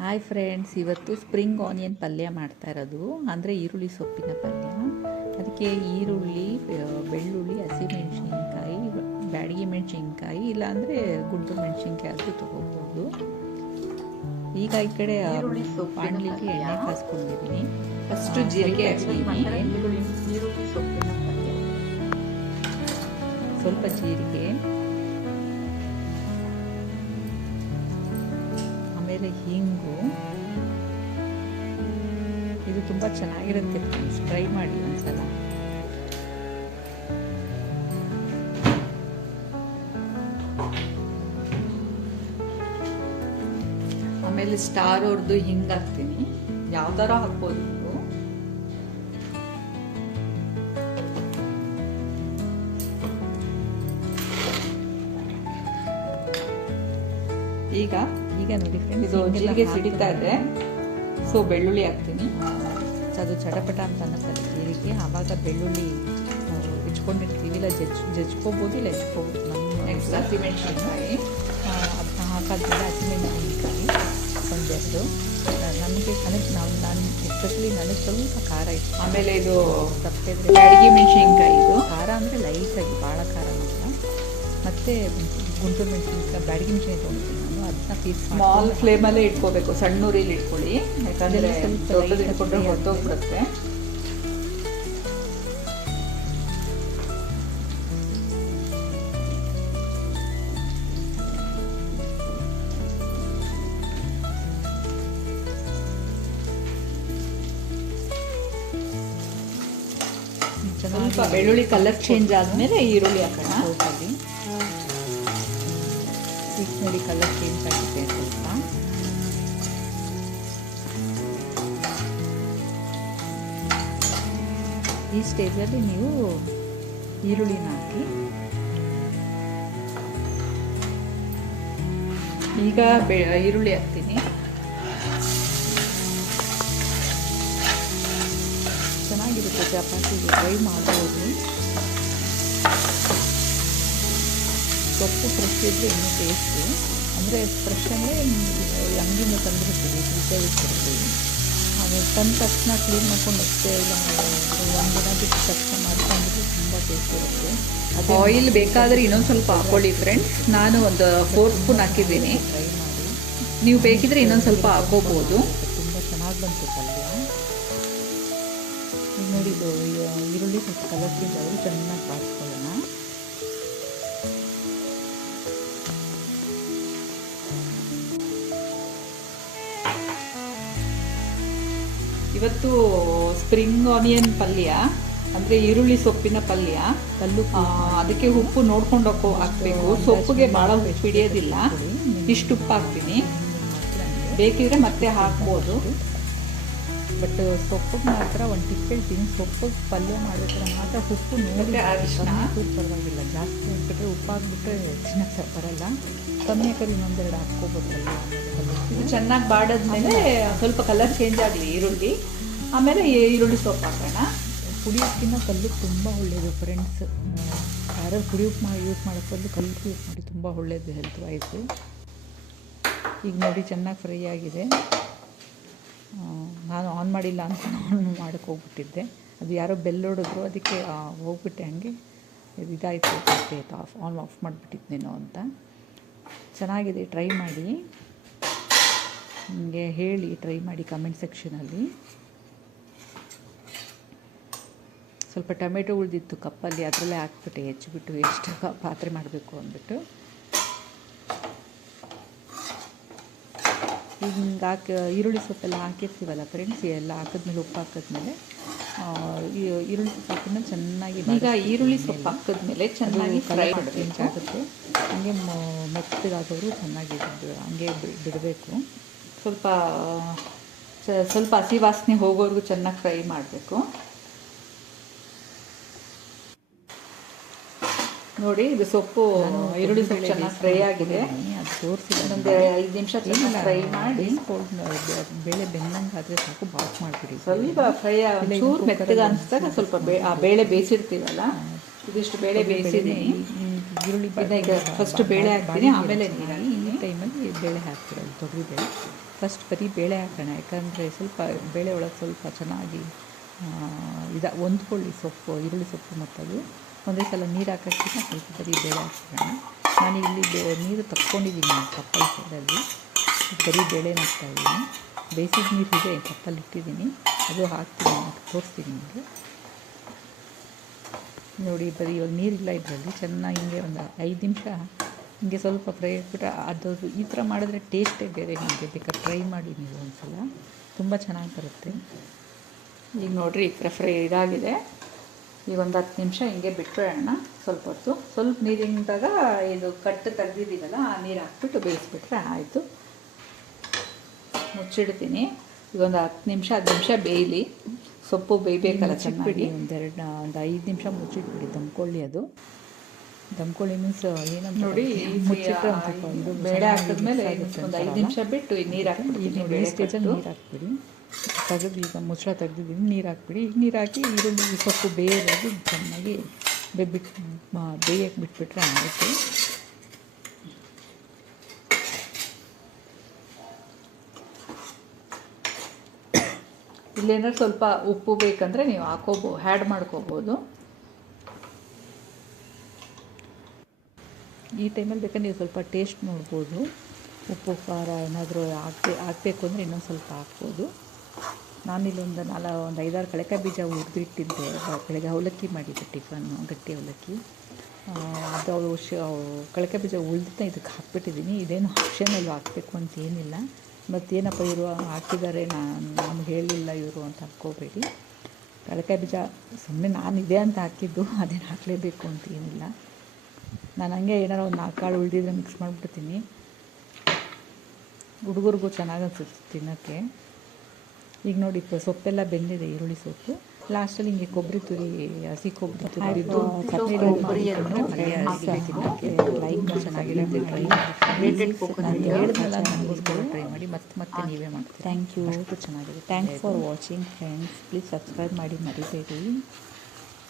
Hi friends, ಇವತ್ತು spring onion ಪಲ್ಯ ಮಾಡ್ತಾ ಇರೋದು, ಅಂದರೆ ಈರುಳ್ಳಿ ಸೊಪ್ಪಿನ ಪಲ್ಯ. ಅದಕ್ಕೆ ಈರುಳ್ಳಿ, ಬೆಳ್ಳುಳ್ಳಿ, ಹಸಿಮೆಣಸಿನ್ಕಾಯಿ, ಬ್ಯಾಡಗಿ ಮೆಣಸಿನ್ಕಾಯಿ, ಇಲ್ಲಾಂದರೆ ಗುಂಟೂರು ಮೆಣಸಿನ್ಕಾಯಿ ಆದರೂ ತೊಗೋಬೋದು. ಈಗ ಈ ಕಡೆ ಬಾಣಲಿಗೆ ಎಣ್ಣೆ ಕಾಸ್ಕೊಂಡಿದ್ದೀನಿ. ಫಸ್ಟು ಜೀರಿಗೆ ಹಾಕಿದ್ದೀನಿ, ಈರುಳ್ಳಿ ಸೊಪ್ಪಿನ ಪಲ್ಯ, ಸ್ವಲ್ಪ ಜೀರಿಗೆ, ಆಮೇಲೆ ಹಿಂಗು. ಇದು ತುಂಬ ಚೆನ್ನಾಗಿರುತ್ತೆ ಫ್ರೆಂಡ್ಸ್, ಟ್ರೈ ಮಾಡಿ ಒಂದ್ಸಲ. ಆಮೇಲೆ ಸ್ಟಾರ್ ಅವ್ರದ್ದು ಹಿಂಗ್ ಹಾಕ್ತೀನಿ, ಯಾವ್ದಾರ ಹಾಕ್ಬೋದು ನೀವು. ಈಗ ನೋಡಿ ಫ್ರೆಂಡ್ಸ್, ಇದು ಜೀರಿಗೆ ಸಿಡಿತಾ ಇದೆ. ಸೊ ಬೆಳ್ಳುಳ್ಳಿ ಹಾಕ್ತೀನಿ. ಅದು ಚಟಪಟ ಅಂತ ಅನ್ನಿಸ್ತದೆ ಜೀರಿಗೆ. ಆವಾಗ ಬೆಳ್ಳುಳ್ಳಿ ಹೆಚ್ಕೊಂಡಿರ್ತೀವಿ, ಇಲ್ಲ ಜಜ್ಕೋಬೋದು, ಇಲ್ಲ ಹೆಚ್ಕೋಬೋದು. ನೆಕ್ಸ್ಟ್ ಹಸಿಮೆಣಸಿನ್ಕಾಯಿ ಅದನ್ನ ಹಾಕಾದ್ಮೇಲೆ ಹಸಿಮೆಣಸಿನ್ಕಾಯಿ ಒಂದೆರಡು. ನಮಗೆ ನಾನು ಎಸ್ಪೆಷಲಿ ನನಗೆ ಸ್ವಲ್ಪ ಖಾರ ಇಷ್ಟ. ಆಮೇಲೆ ಇದು ಸಪ್ಪೆದ್ರೆ ಬ್ಯಾಡಗಿ ಮೆಣಸಿನ್ಕಾಯಿ. ಇದು ಖಾರ ಅಂದರೆ ಲೈಟಾಗಿ, ಭಾಳ ಖಾರ ಮಾತ್ರ. ಮತ್ತು ಗುಂಟೂರು ಮೆಣಸಿನ್ಕಾಯಿ, ಬ್ಯಾಡಗಿ ಮೆಣಸಿನ್ಕಾಯಿ ತೊಗೊಳ್ತೀನಿ ನಾನು. ಅದನ್ನ ಪೀಸ್ ಸ್ಮಾಲ್ ಫ್ಲೇಮಲ್ಲೇ ಇಟ್ಕೋಬೇಕು, ಸಣ್ಣ ಉರಿಲಿ ಇಟ್ಕೊಳ್ಳಿ, ಯಾಕಂದರೆ ದೊಡ್ಡದು ಇಟ್ಕೊಂಡ್ರೆ ಹೊರಟೋಗ್ಬಿಡುತ್ತೆ. ಸ್ವಲ್ಪ ಬೆಳ್ಳುಳ್ಳಿ ಕಲರ್ ಚೇಂಜ್ ಆದಮೇಲೆ ಈರುಳ್ಳಿ ಹಾಕೋಣ. ಸ್ವಲ್ಪಲ್ಲಿ ಈಗ ನೋಡಿ ಕಲರ್ ಚೇಂಜ್ ಆಗಿದೆ ಸ್ವಲ್ಪ. ಈ ಸ್ಟೇಜಲ್ಲಿ ನೀವು ಈರುಳ್ಳಿನ ಹಾಕಿ. ಈಗ ಈರುಳ್ಳಿ ಹಾಕ್ತೀನಿ. ಚೆನ್ನಾಗಿರುತ್ತೆ, ಚಪಾತಿಗೆ ಟ್ರೈ ಮಾಡ್ಬೋದು. ಸೊಪ್ಪು ಫ್ರೆಶ್ ಇದ್ದರೆ ಇನ್ನೂ ಟೇಸ್ಟು. ಅಂದರೆ ಫ್ರೆಶ್ ಅಂದರೆ ಅಂಗಡಿಯಿಂದ ತಂದಿರ್ತೀವಿ, ಫ್ರಿಜ್ಜಾಗಿಟ್ಟಿರ್ತೀವಿ. ಆಮೇಲೆ ತಂದ ತಕ್ಷಣ ಕ್ಲೀನ್ ಮಾಡ್ಕೊಂಡು ಅಷ್ಟೇ, ಇಲ್ಲ ಒಂದು ದಿನ ಬಿಟ್ಟು ತಕ್ಷಣ ಮಾಡ್ಕೊಂಡ್ರೆ ತುಂಬ ಟೇಸ್ಟ್ ಇರುತ್ತೆ. ಅದು ಆಯಿಲ್ ಬೇಕಾದರೆ ಇನ್ನೊಂದು ಸ್ವಲ್ಪ ಹಾಕ್ಕೊಳ್ಳಿ ಫ್ರೆಂಡ್ಸ್. ನಾನು ಒಂದು 4 ಸ್ಪೂನ್ ಹಾಕಿದ್ದೀನಿ, ಟ್ರೈ ಮಾಡಿ. ನೀವು ಬೇಕಿದ್ರೆ ಇನ್ನೊಂದು ಸ್ವಲ್ಪ ಹಾಕೋಬೋದು. ತುಂಬ ಚೆನ್ನಾಗಿ ಬಂತು ಪಲ್ಯ. ಈಗ ನೋಡಿ, ಇದು ಈರುಳ್ಳಿ ಸ್ವಲ್ಪ ಕಲರ್ ಚೇಂಜ್ ಆದರೂ ಚೆನ್ನಾಗಿ ಬಾಡಿಸ್ಕೊಳ್ಳೋಣ. ಇವತ್ತು ಸ್ಪ್ರಿಂಗ್ ಆನಿಯನ್ ಪಲ್ಯ ಅಂದರೆ ಈರುಳ್ಳಿ ಸೊಪ್ಪಿನ ಪಲ್ಯ. ಅದಕ್ಕೆ ಉಪ್ಪು ನೋಡ್ಕೊಂಡು ಹಾಕಬೇಕು. ಸೊಪ್ಪಿಗೆ ಭಾಳ ಉಪ್ಪು ಹಿಡಿಯೋದಿಲ್ಲ, ಇಷ್ಟು ಉಪ್ಪು ಹಾಕ್ತೀನಿ. ಬೇಕಿದ್ರೆ ಮತ್ತೆ ಹಾಕ್ಬೋದು. ಬಟ್ ಸೊಪ್ಪಿಗೆ ಮಾತ್ರ ಒಂದು ಟಿಪ್ ಹೇಳ್ತೀನಿ, ಸೊಪ್ಪಿಗೆ ಪಲ್ಯ ಮಾಡಬೇಕಾದ್ರೆ ಮಾತ್ರ ಉಪ್ಪು ನೋಡಿ. ಅರಿಶಿನ ಪರವಾಗಿಲ್ಲ, ಜಾಸ್ತಿ ಹಾಕ್ಬಿಟ್ರೆ ಉಪ್ಪು ಹಾಕ್ಬಿಟ್ರೆ ಚೆನ್ನಾಗಿ ಬರಲ್ಲ. ಕಮ್ಮಿ ಹಾಕೋದು ಇನ್ನೊಂದೆರಡು ಹಾಕ್ಕೋಬೋದು ಪಲ್ಯ. ಇದು ಚೆನ್ನಾಗಿ ಬಾಡಿದ್ಮೇಲೆ ಸ್ವಲ್ಪ ಕಲರ್ ಚೇಂಜ್ ಆಗಲಿ ಈರುಳ್ಳಿ, ಆಮೇಲೆ ಈರುಳ್ಳಿ ಸೊಪ್ಪು ಹಾಕೋಣ. ಪುಡಿ ಉಪ್ಪಿನ ಕಲ್ಲುಪ್ಪು ತುಂಬ ಒಳ್ಳೆಯದು ಫ್ರೆಂಡ್ಸ್. ಯಾರು ಪುಡಿ ಉಪ್ಪು ಯೂಸ್ ಮಾಡೋಕ್ಕೆ ಬದಲು ಕಲ್ಲುಪ್ಪು ಯೂಸ್ ಮಾಡಿ, ತುಂಬ ಒಳ್ಳೆಯದು ಹೆಲ್ತ್ ವೈಸು. ಈಗ ನೋಡಿ ಚೆನ್ನಾಗಿ ಫ್ರೈ ಆಗಿದೆ. ನಾನು ಆನ್ ಮಾಡಿಲ್ಲ ಅಂತ ಆನ್ ಮಾಡೋಕ್ಕೆ ಹೋಗ್ಬಿಟ್ಟಿದ್ದೆ. ಅದು ಯಾರೋ ಬೆಲ್ ಹೊಡೆದ್ರು, ಅದಕ್ಕೆ ಹೋಗ್ಬಿಟ್ಟೆ. ಹಂಗೆ ಇದಾಯಿತು, ಆಫ್ ಮಾಡಿಬಿಟ್ಟಿದ್ದೇನೋ ಅಂತ. ಚೆನ್ನಾಗಿದೆ, ಟ್ರೈ ಮಾಡಿ. ನಿಮಗೆ ಹೇಳಿ, ಟ್ರೈ ಮಾಡಿ ಕಮೆಂಟ್ ಸೆಕ್ಷನಲ್ಲಿ. ಸ್ವಲ್ಪ ಟೊಮೆಟೊ ಉಳಿದಿತ್ತು ಕಪ್ಪಲ್ಲಿ, ಅದರಲ್ಲೇ ಹಾಕ್ಬಿಟ್ಟೆ, ಹೆಚ್ಚಿಬಿಟ್ಟು ಎಷ್ಟು ಪಾತ್ರೆ ಮಾಡಬೇಕು ಅಂದ್ಬಿಟ್ಟು. ಈಗ ಹಿಂಗೆ ಈರುಳ್ಳಿ ಸೊಪ್ಪೆಲ್ಲ ಹಾಕಿರ್ತೀವಲ್ಲ ಫ್ರೆಂಡ್ಸ್, ಎಲ್ಲ ಹಾಕಿದ್ಮೇಲೆ ಉಪ್ಪು ಹಾಕಿದ್ಮೇಲೆ ಈರುಳ್ಳಿ ಸೊಪ್ಪು ಹಾಕಿದ್ಮೇಲೆ ಚೆನ್ನಾಗಿ, ಈಗ ಈರುಳ್ಳಿ ಸೊಪ್ಪು ಹಾಕಿದ್ಮೇಲೆ ಚೆನ್ನಾಗಿ ಫ್ರೈ ಚೇಂಜ್ ಆಗುತ್ತೆ. ಹಂಗೆ ಮೆತ್ತಗಾಗೋರು ಚೆನ್ನಾಗಿ ಹಂಗೆ ಬಿಡಬೇಕು. ಸ್ವಲ್ಪ ಹಸಿ ವಾಸನೆ ಹೋಗೋವರೆಗೂ ಚೆನ್ನಾಗಿ ಫ್ರೈ ಮಾಡಬೇಕು. ನೋಡಿ, ಇದು ಸೊಪ್ಪು ಈರುಳ್ಳಿ ಸೊಪ್ಪು ಚೆನ್ನಾಗಿ ಫ್ರೈ ಆಗಿದೆ. ಅದು ತೋರಿಸಿಲ್ಲ, ಒಂದು 5 ನಿಮಿಷ ಚೆನ್ನಾಗಿ ಫ್ರೈ ಮಾಡಿ. ಬೇಳೆ ಬೆಂದಂಗೆ ಆದರೆ ಸಾಕು, ಬಾಕ್ಸ್ ಮಾಡಿಬಿಡಿ. ಸ್ವಲ್ಪ ಫ್ರೈ ಚೂರು ಮೆತ್ತಗೆ ಅನಿಸಿದಾಗ ಸ್ವಲ್ಪ ಆ ಬೇಳೆ ಬೇಯಿಸಿರ್ತೀವಲ್ಲ, ಇದಿಷ್ಟು ಬೇಳೆ ಬೇಯಿಸಿದ್ದೀನಿ. ಈರುಳ್ಳಿ ಈಗ ಫಸ್ಟ್ ಬೇಳೆ ಹಾಕ್ತೀನಿ, ಆಮೇಲೆ ನೀರು. ಈ ಟೈಮಲ್ಲಿ ಬೇಳೆ ಹಾಕ್ಬಿಡೋದು, ತೊಗರಿಬೇಳೆ. ಫಸ್ಟ್ ಬರೀ ಬೇಳೆ ಹಾಕೋಣ, ಯಾಕಂದರೆ ಸ್ವಲ್ಪ ಬೇಳೆ ಒಳಗೆ ಸ್ವಲ್ಪ ಚೆನ್ನಾಗಿ ಹೊಂದ್ಕೊಳ್ಳಿ ಸೊಪ್ಪು, ಈರುಳ್ಳಿ ಸೊಪ್ಪು ಮತ್ತು ಅದು ಒಂದೇ ಸಲ ನೀರು ಹಾಕೋಕ್ಕಿಂತ ಸ್ವಲ್ಪ ಬರೀ ಬೇಳೆ ಹಾಕ್ಬಿಡೋಣ. ನಾನು ಇಲ್ಲಿ ನೀರು ತಕ್ಕೊಂಡಿದ್ದೀನಿ ಕಪ್ಪಲ್ಲಿ ಸೈಡಲ್ಲಿ, ಬರೀ ಬೇಳೆನ ಹಾಕ್ತಾಯಿದ್ದೀನಿ. ಬೇಯಿಸಿದ ನೀರು ಇದೆ ಕಪ್ಪಲ್ಲಿ ಇಟ್ಟಿದ್ದೀನಿ, ಅದು ಹಾಕ್ತೀನಿ, ತೋರಿಸ್ತೀನಿ ನಿಮಗೆ ನೋಡಿ. ಬರೀ ಇವಾಗ ನೀರಿಲ್ಲ ಇದರಲ್ಲಿ, ಚೆನ್ನಾಗಿ ಹಿಂಗೆ ಒಂದು 5 ನಿಮಿಷ ಹಿಂಗೆ ಸ್ವಲ್ಪ ಫ್ರೈ ಆಗಿಬಿಟ್ರೆ ಅದು ಈ ಥರ ಮಾಡಿದ್ರೆ ಟೇಸ್ಟೇ ಬೇರೆ. ನಿಮಗೆ ಬೇಕಾದ್ರೆ ಟ್ರೈ ಮಾಡಿ ನೀವು ಒಂದು ಸಲ, ತುಂಬ ಚೆನ್ನಾಗಿ ಬರುತ್ತೆ. ಈಗ ನೋಡಿರಿ ಈ ಥರ ಫ್ರೈ ಇದಾಗಿದೆ. ಈಗ ಒಂದು 10 ನಿಮಿಷ ಹಿಂಗೆ ಬಿಟ್ಬಿಡೋಣ, ಸ್ವಲ್ಪ ಹೊತ್ತು. ಸ್ವಲ್ಪ ನೀರಿಂದಾಗ ಇದು ಕಟ್ಟು ತೆಗ್ದಿದ್ದೀವಲ್ಲ ಆ ನೀರು ಹಾಕ್ಬಿಟ್ಟು ಬೇಯಿಸ್ಬಿಟ್ರೆ ಆಯಿತು. ಮುಚ್ಚಿಡ್ತೀನಿ. ಈಗ ಒಂದು 10 ನಿಮಿಷ ಬೇಯಲಿ, ಸೊಪ್ಪು ಬೇಯಬೇಕಲ್ಲ ಚೆನ್ನಾಗಿ. ಒಂದು 5 ನಿಮಿಷ ಮುಚ್ಚಿಟ್ಬಿಡಿ, ದಮ್ಕೊಳ್ಳಿ. ಅದು ದಮ್ಕೊಳ್ಳಿ ಮೀನ್ಸ್ ಏನಂತ ನೋಡಿ, ಮುಚ್ಚಿಟ್ರೆ ಒಂದು ಸ್ವಲ್ಪ ಇದು ಬೇಳೆ ಹಾಕಿದ್ಮೇಲೆ ಒಂದು 5 ನಿಮಿಷ ಬಿಟ್ಟು ನೀರು ಹಾಕ್ಬಿಡ್ತೀನಿ. ಬೇಳೆ ಸ್ಟೇಜಲ್ಲಿ ನೀರು ಹಾಕ್ಬಿಡಿ, ತೆಗೆದು ಈಗ ಮುಚ್ಚಳ ತೆಗೆದಿದ್ದೀನಿ, ನೀರು ಹಾಕ್ಬಿಡಿ. ಈಗ ನೀರು ಹಾಕಿ ಈರುಳ್ಳಿ ಸೊಪ್ಪು ಬೇಯೋದು ಚೆನ್ನಾಗಿ ಬೇಯಕ್ಕೆ ಬಿಟ್ಬಿಟ್ರೆ ಆಯಿತು. ಇಲ್ಲೇನಾದ್ರು ಸ್ವಲ್ಪ ಉಪ್ಪು ಬೇಕಂದರೆ ನೀವು ಆ್ಯಡ್ ಮಾಡ್ಕೋಬೋದು. ಈ ಟೈಮಲ್ಲಿ ಬೇಕಾದ್ರೆ ನೀವು ಸ್ವಲ್ಪ ಟೇಸ್ಟ್ ನೋಡ್ಬೋದು, ಉಪ್ಪು ಖಾರ ಏನಾದರೂ ಹಾಕಬೇಕು ಅಂದರೆ ಇನ್ನೊಂದು ಸ್ವಲ್ಪ ಹಾಕ್ಬೋದು. ನಾನಿಲ್ಲಿ ಒಂದು 5-6 ಕಳಕಾಯಿ ಬೀಜ ಹುರಿದಿಟ್ಟಿದ್ದೆ, ಬೆಳಗ್ಗೆ ಅವಲಕ್ಕಿ ಮಾಡಿದ್ದೆ, ಟಿಫನ್ನು ಗಟ್ಟಿ ಅವಲಕ್ಕಿ. ಅದು ಕಳಕಾಯಿ ಬೀಜ ಉಳಿದ ಇದಕ್ಕೆ ಹಾಕ್ಬಿಟ್ಟಿದ್ದೀನಿ. ಇದೇನು ಆಪ್ಷನಲ್ಲಿ ಹಾಕಬೇಕು ಅಂತ ಏನಿಲ್ಲ. ಮತ್ತೇನಪ್ಪ ಇವರು ಹಾಕಿದ್ದಾರೆ, ನಾನು ಹೇಳಿಲ್ಲ ಇವರು ಅಂತ ಹಾಕ್ಕೋಬೇಡಿ. ಕಳಕಾಯಿ ಬೀಜ ಸುಮ್ಮನೆ ನಾನು ಇದೆ ಅಂತ ಹಾಕಿದ್ದು, ಅದೇನು ಹಾಕಲೇಬೇಕು ಅಂತ ಏನಿಲ್ಲ. ನಾನು ಹಂಗೆ ಏನಾರು ಒಂದು 4 ಕಾಳು ಉಳಿದಿದ್ರೆ ಮಿಕ್ಸ್ ಮಾಡಿಬಿಡ್ತೀನಿ, ಹುಡುಗರಿಗೂ ಚೆನ್ನಾಗಿ ಅನಿಸುತ್ತೆ ತಿನ್ನೋಕ್ಕೆ. ಈಗ ನೋಡಿ ಸೊಪ್ಪೆಲ್ಲ ಬೆಂದಿದೆ, ಈರುಳ್ಳಿ ಸೊಪ್ಪು. ಲಾಸ್ಟಲ್ಲಿ ಹಿಂಗೆ ಕೊಬ್ಬರಿ ತುರಿ, ಹಸಿ ಕೊಬ್ಬರಿ ತುರಿದು ಲೈಕ್ ಚೆನ್ನಾಗಿರುತ್ತೆ. ಹೇಳಿದ್ಮೇಲೆ ನನಗೋಸ್ಕರ ಟ್ರೈ ಮಾಡಿ, ಮತ್ತೆ ನೀವೇ ಮಾಡ್ತೀವಿ. ಥ್ಯಾಂಕ್ ಯು, ಚೆನ್ನಾಗಿದೆ. Thanks for watching friends. Please subscribe ಮಾಡಿ ಮರಿಬೇಡಿ.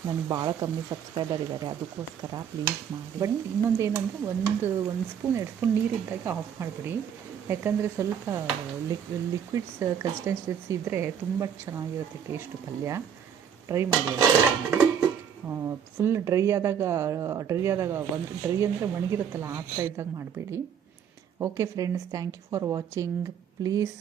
ನನಗೆ ಭಾಳ ಕಮ್ಮಿ ಸಬ್ಸ್ಕ್ರೈಬರ್ ಇದ್ದಾರೆ, ಅದಕ್ಕೋಸ್ಕರ ಪ್ಲೀಸ್ ಮಾಡಿ. ಬಟ್ ಇನ್ನೊಂದು ಏನಂದರೆ ಒಂದು ಸ್ಪೂನ್ 2 ಸ್ಪೂನ್ ನೀರಿದ್ದಾಗ ಆಫ್ ಮಾಡಿಬಿಡಿ, ಯಾಕಂದರೆ ಸ್ವಲ್ಪ ಲಿಕ್ವಿಡ್ಸ್ ಕನ್ಸಿಸ್ಟೆನ್ಸಿ ಇದ್ದರೆ ತುಂಬ ಚೆನ್ನಾಗಿರುತ್ತೆ ಟೇಸ್ಟು ಪಲ್ಯ. ಟ್ರೈ ಮಾಡಿ. ಫುಲ್ ಡ್ರೈ ಆದಾಗ ಡ್ರೈ ಅಂದರೆ ಒಣಗಿರುತ್ತಲ್ಲ ಆ ಥರ ಇದ್ದಾಗ ಮಾಡಬೇಡಿ. Okay friends, thank you for watching. Please